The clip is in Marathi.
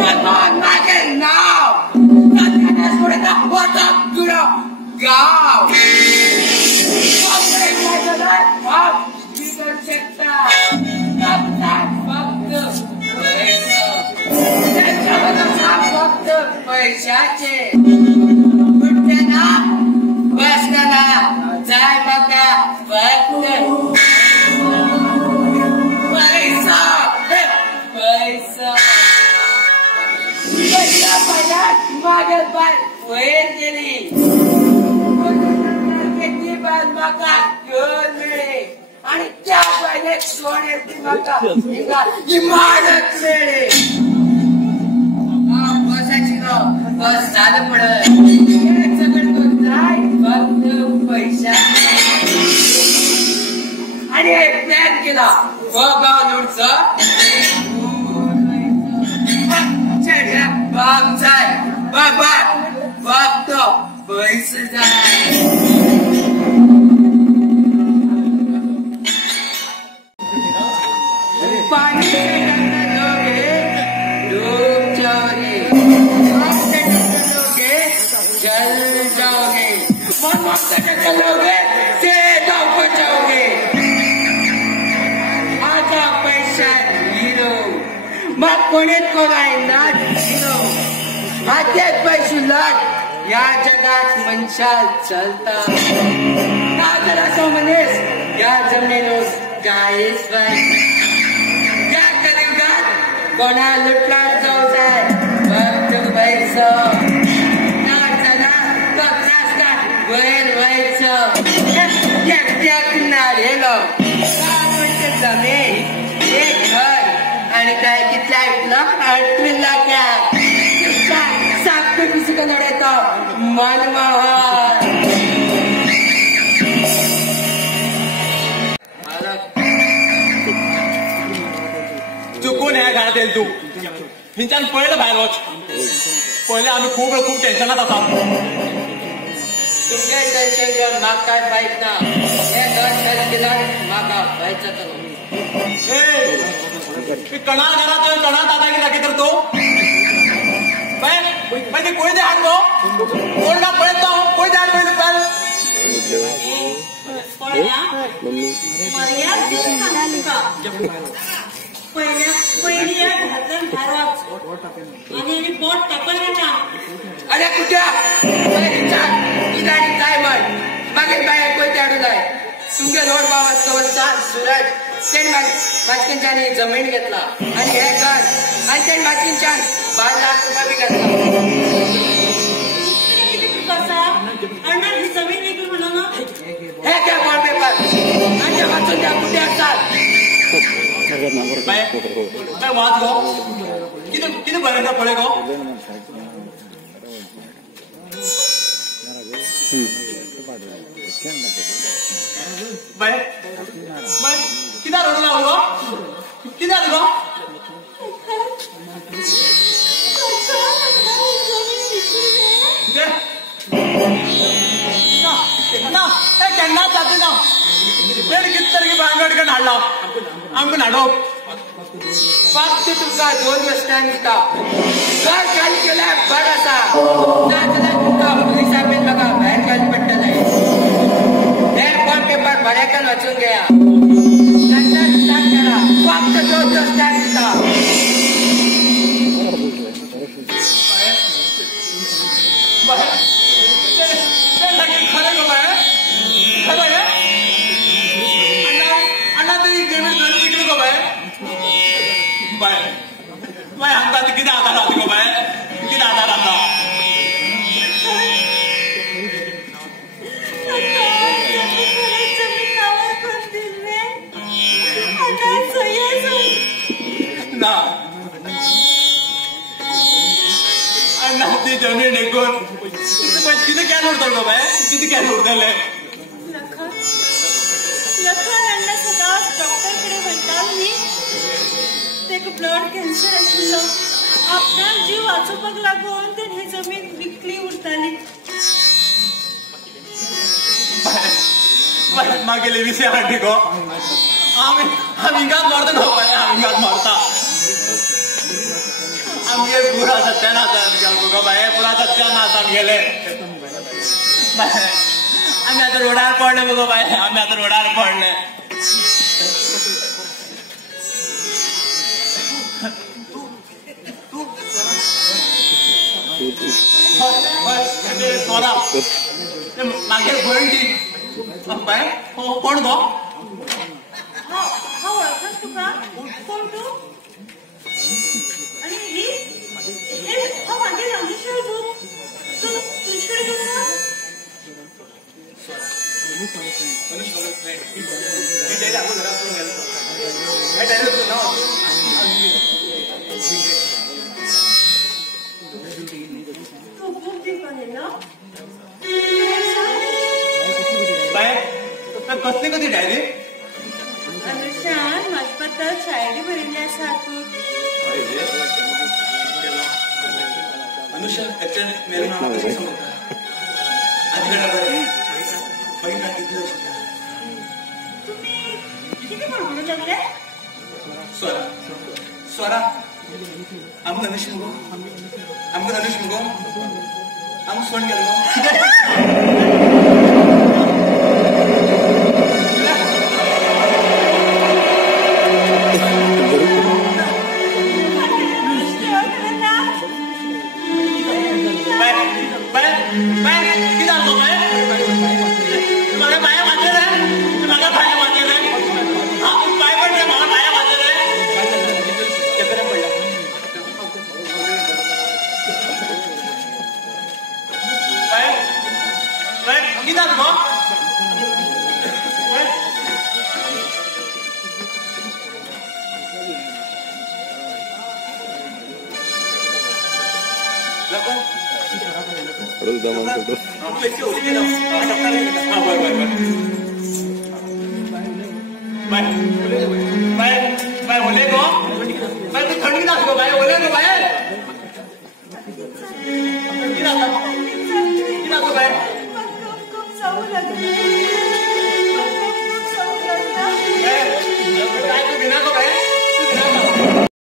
भगवान मागे नाव गाव फक्त पैशाचे उठताना बसताना जाय बघा फक्त पैसा पैसा पैसा पदार्थ मागत बाय वयर गेली किती बाद माका घेऊन मिळे आणि त्या पाहिजे सोन्याची माका इमारत मिळे बसायची ना बस झालं पडत सगळं जाय फक्त पैसा आणि एक प्लॅन केला गाव निवडचा बाप जाय बाबा बाप तो पैसे जाय पानी से लोगे डूब जाओगे जल जाओगे मन से चलोगे सीधा बचाओगे आजा पैसा हिरो मग कोणीच कोणाला हिरो हात्यात पैसे लाट या जगात मनशाल चालतात का जर असं म्हणेस या जमिनीवर काहीच नाही या कलियुगात कोणा लुटला जाऊ जाय फक्त पैसा वैर व्हायचं नारेलो जमीन एक घर आणि काय कितल्या विकलं 8 लाख सात पिसकं लढायचं मनमोहन चुकून ह्या घरात येईल तू हिंच्यान पळलं बाहेर वच पहिले आम्ही खूप टेन्शनात आसा तुमचे टेन्शन घेऊन म्हाका काय पाहिजे ना हे घर फेल केल्यार म्हाका व्हायचं कणा घरात कणा दादागिरी करतो पहिले कोई दे हात गो कोण ना पळत तो कोई दे हात पहिले पहिली घरातून भारत आणि बोट टाकलं ना अरे कुठे काय म्हण मागे बाहेर कोणते अडूलाय तुमच्या लोड बाबा सूरज तेण माचकिंच्यानी जमीन घेतला आणि हे घर आणि तेण माचकिंच्यान 12 लाख रुपये बी घेतला अण्णा ही जमीन विकली म्हणून हे काय बॉल पेपर आणि वाचून द्या कुठे असतात वाच गो किती बरें पळय गो किती रडू लागलो किती झालं गो केन्ना जाता ना पेड किती तरी बांगडकन हाडला आमकां हाडप फक्त तुमका 2 दिवस टाइम दिता घर खाली केल्यार बरं आसा नाजाल्यार तुमका पुलिसां बीन म्हाका भायर घालची पडटलें हे बॉल पेपर बऱ्याकन वाचून घेया नंतर स्टार्ट करा फक्त 2 दिवस टाइम दिता खरं गो बाय खरं आहे अण्णा तरी जमीन घरी विकली गो बाय बाय बाय आमकां कितें आधार आसा गो बाय कितें आधार आसा ना अण्णा ती जमीन विकून कितें केलें उरतलें गो बाय कितें केलें उरतलें अण्णा सदांच डॉक्टरकडे वयताली तेका ब्लड कॅन्सर आशिल्लो आपणाक जीव वाचोवपाक लागून तेणे ही जमीन विकली उरताली मागेले विषय हाडली गो आमी हिंगात मारता न्हू बाय हिंगात मारता आमगे पुरा सत्यानाश गो बाय पुरा सत्यानाश आमगेले आम्ही आता रोडार पडले बघो बाय आम्ही आता रोडार पडले सोरा मागे गोळी बाय कोण गो हा ओळखत तुका कोण तू आणि ही हा माझे रामेश्वर भाऊ तू तुझ्याकडे कसं तू खूप दीप आहे ना बाय कसली कधी डायरी अनुशान माझ्याबद्दल शायरी बरयल्ली आसा तू अनुषा एक्चुअली मेरे नाम कशी सांगता आजकडे बरे पहिला किती तुम्ही किती म्हणून लागले स्वरा स्वरा आमक अनुष मुगो आमक अनुष मुगो आमक सोन गेलो थंडी